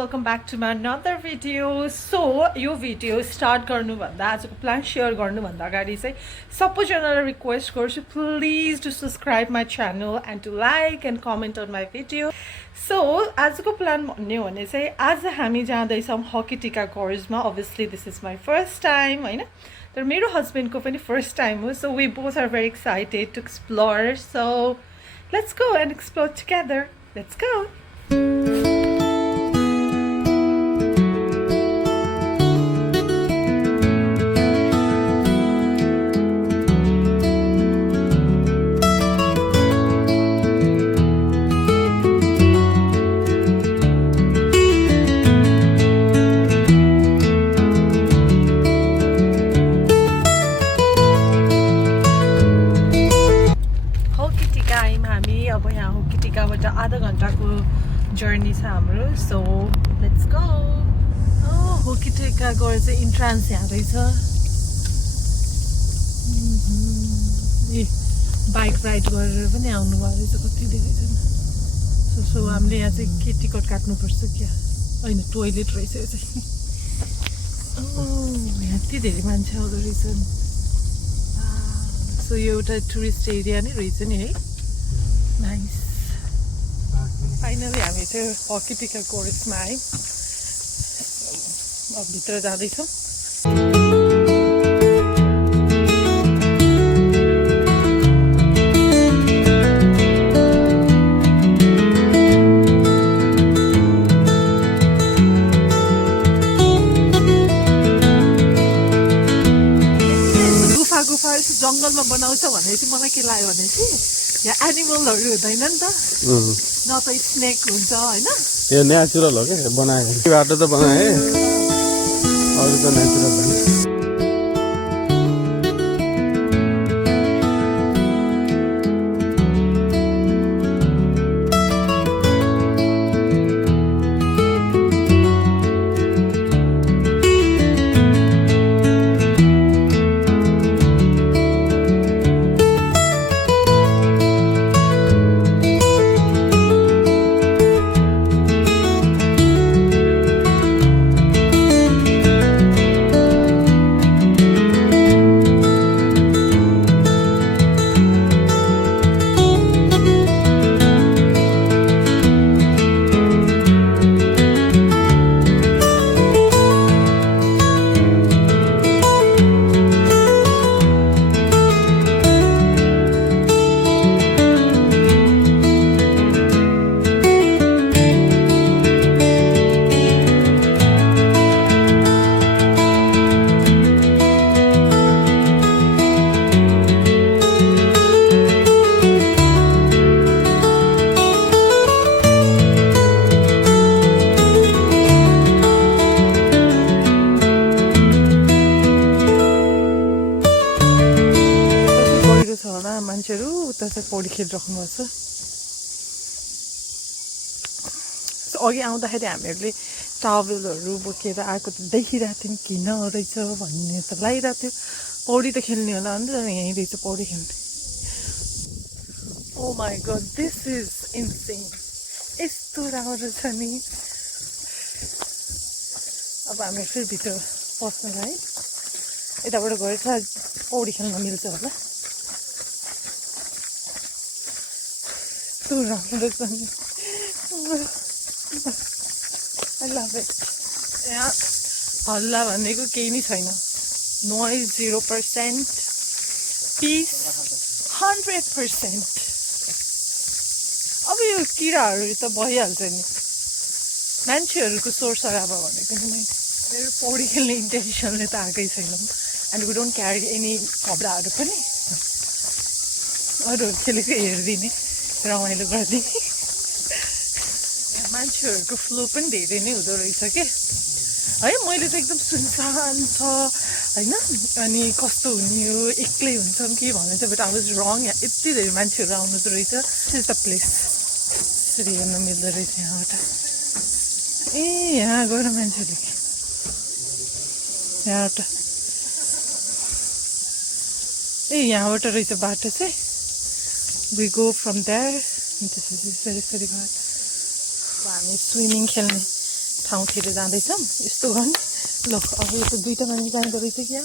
welcome back to my another video. So यो video start गर्नुभन्दा आजको प्लान सेयर गर्नुभन्दा अगाडि चाहिँ सबैजनालाई रिक्वेस्ट गर्छु please to subscribe my channel and to like and comment on my video. So आजको प्लान भन्ने हो भने चाहिँ आज हामी जाँदैछौँ हकी टिका कोर्समा. Obviously this is my first time होइन, तर मेरो हस्बेन्डको पनि फर्स्ट टाइम हो. So we both are very excited to explore. So let's go and explore together. Let's go. अब यहाँ हो कि टिकाबाट आधा घन्टाको जर्नी छ हाम्रो. So let's go. हो कि टिका गएर चाहिँ इन्ट्रान्स यहाँ रहेछ. ए बाइक राइड गरेर पनि आउनुभयो रहेछ कति धेरैजना. सो हामीले यहाँ चाहिँ के टिकट काट्नुपर्छ क्या, होइन टोइलेट रहेछ यो चाहिँ. यहाँ यति धेरै मान्छे आउँदो रहेछन्. सो यो एउटा टुरिस्ट एरिया नै रहेछ नि है. नाइस. फाइनली हामी चाहिँ हकी टिका कोर्समा आयौँ. अब भित्र जाँदैछौँ. गुफा यसो जङ्गलमा बनाउँछ भने चाहिँ मलाई के लाग्यो भने चाहिँ यहाँ एनिमलहरू हुँदैन नि त, न त स्नेक हुन्छ होइन. यो नेचुरल हो क्या बनाएको. बाटो त बनाए अरू त नेचुरल हो. मान्छेहरू उता चाहिँ पौडी खेलिराख्नु भएको छ. अघि आउँदाखेरि हामीहरूले टावलहरू बोकेर आएको त देखिरहेको थियौँ किन रहेछ भन्ने त लागिरहेको थियो. पौडी त खेल्ने होला नि त, यहीँ रहेछ पौडी खेल्ने. Oh my god this is insane. यस्तो राम्रो छ नि. अब हामी फेरि भित्र पस्नु है. यताबाट गएर पौडी खेल्न मिल्छ होला. राम्रो छ नि. I love it. यहाँ हल्ला भनेको केही नै छैन. Noise 0%, peace 100%. अब यो किराहरू त भइहाल्छ नि. मान्छेहरूको सोर सराबा भनेको नि मेरो पौडी खेल्ने इन्टेन्सनले त आएकै छैन. And we don't carry any कपडाहरू पनि. अरू खेलेको हेरिदिने, रमाइलो गरिदिने. मान्छेहरूको फ्लो पनि धेरै नै हुँदो रहेछ के है. मैले त एकदम सुनसान छ होइन, अनि कस्तो हुने हो एक्लै हुन्छौँ कि भने चाहिँ, बट आई वाज रङ. यहाँ यति धेरै मान्छेहरू आउनु रहेछ. This is the place. यसरी हेर्न मिल्दो रहेछ यहाँबाट. ए यहाँ गएर मान्छेले यहाँबाट यहाँबाट रहेछ बाटो चाहिँ. we go from there. This is very good. हामी स्विमिङ खेल्ने ठाउँतिर जाँदैछौँ यस्तो गर्ने ल अब यो त दुईटा मान्छे जाँदो रहेछ क्या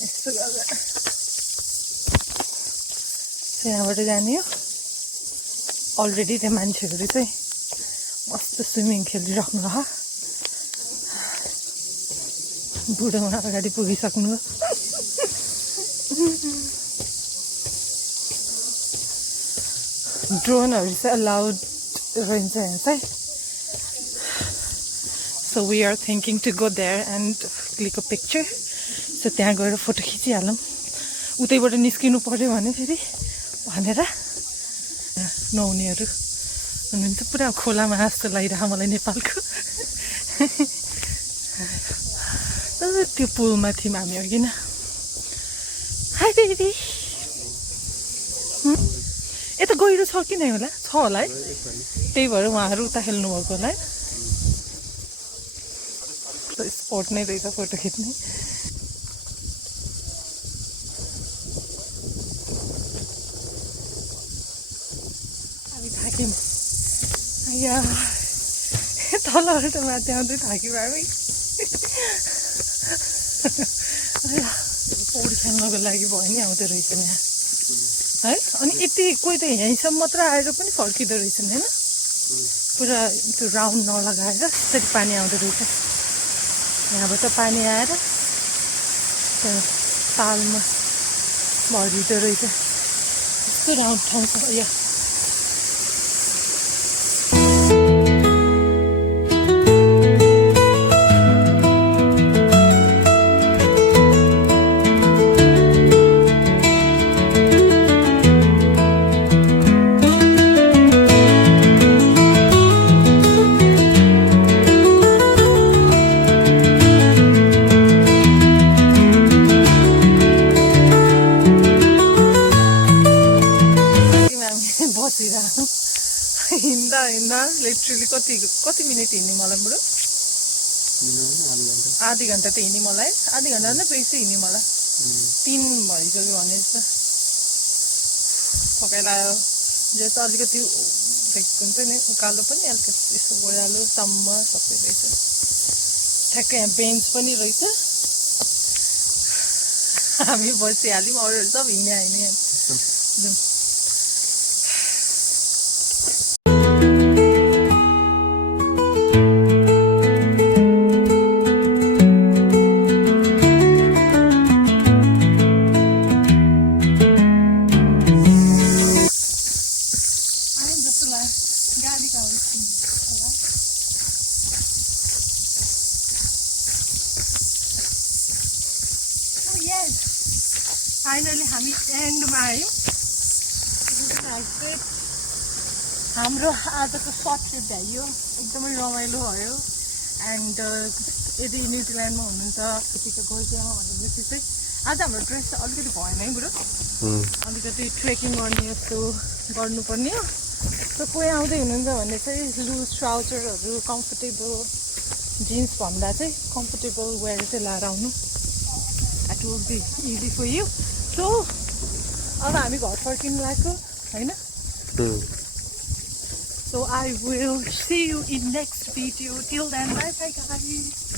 यस्तो गरेर यहाँबाट जाने हो अलरेडी त्यहाँ मान्छेहरू चाहिँ मस्त स्विमिङ खेलिराख्नु हो बुढोमा अगाडि पुगिसक्नु ड्रोनहरू चाहिँ अलाउड रहन्छ यहाँ चाहिँ so we are thinking to go there and click a picture so त्यहाँ गएर फोटो खिचिहालौँ उतैबाट निस्किनु पऱ्यो भने फेरि भनेर नहुनेहरू हुनुहुन्छ पुरा खोलामा जस्तो लागिरह मलाई नेपालको त्यो पुलमा थियौँ हामी अघि न हाई बेबी यता गहिरो छ कि नै होला छ होला है त्यही भएर उहाँहरू उता खेल्नुभएको होला है स्पोर्ट नै रहेछ फोटो खिच्ने हामी थाक्यौँ तलबाट माथि आउँदै थाक्यौँ हामी पौडी खेल्नको लागि भयो नि आउँदो रहेछ यहाँ है अनि यति कोही त यहीँसम्म मात्र आएर पनि फर्किँदो रहेछन् होइन पुरा त्यो राउन्ड नलगाएर त्यसरी पानी आउँदो रहेछ यहाँबाट पानी आएर त्यहाँ तालमा भरिँदो रहेछ यस्तो राउन्ड ठाउँ छ यहाँ हिँड्दा लिटरली कति मिनट हिँड्ने मलाई बुढो आधी घन्टा त हिँड्ने मलाई आधी घन्टा नै बेसी हिँड्ने मलाई 3 भइसक्यो भने जस्तो पकाइलायो जो चाहिँ अलिकति हुन्छ नि उकालो पनि अलिकति यसो गोडालो सम्म सबै रहेछ ठ्याक्कै यहाँ बेन्च पनि रहेछ हामी बसिहाल्यौँ अरूहरू सब हिँड्ने होइन यहाँ जाउँ फाइनली हामी एन्डमा आयौँ हाम्रो आजको सर्ट ट्रिप भ्याइयो एकदमै रमाइलो भयो एन्ड यदि न्युजिल्यान्डमा हुनुहुन्छ यतिको गोर्जियामा भनेपछि चाहिँ आज हाम्रो ड्रेस चाहिँ अलिकति भएन है बुढो अलिकति ट्रेकिङ गर्ने जस्तो गर्नुपर्ने हो सो कोही आउँदै हुनुहुन्छ भने चाहिँ लुज ट्राउजरहरू कम्फर्टेबल जिन्स भन्दा चाहिँ कम्फर्टेबल वेयर चाहिँ लाएर आउनु that will be easy for you so अब हामी घर फर्किनु लाग्यो होइन So I will see you in next video. Till then, bye bye guys.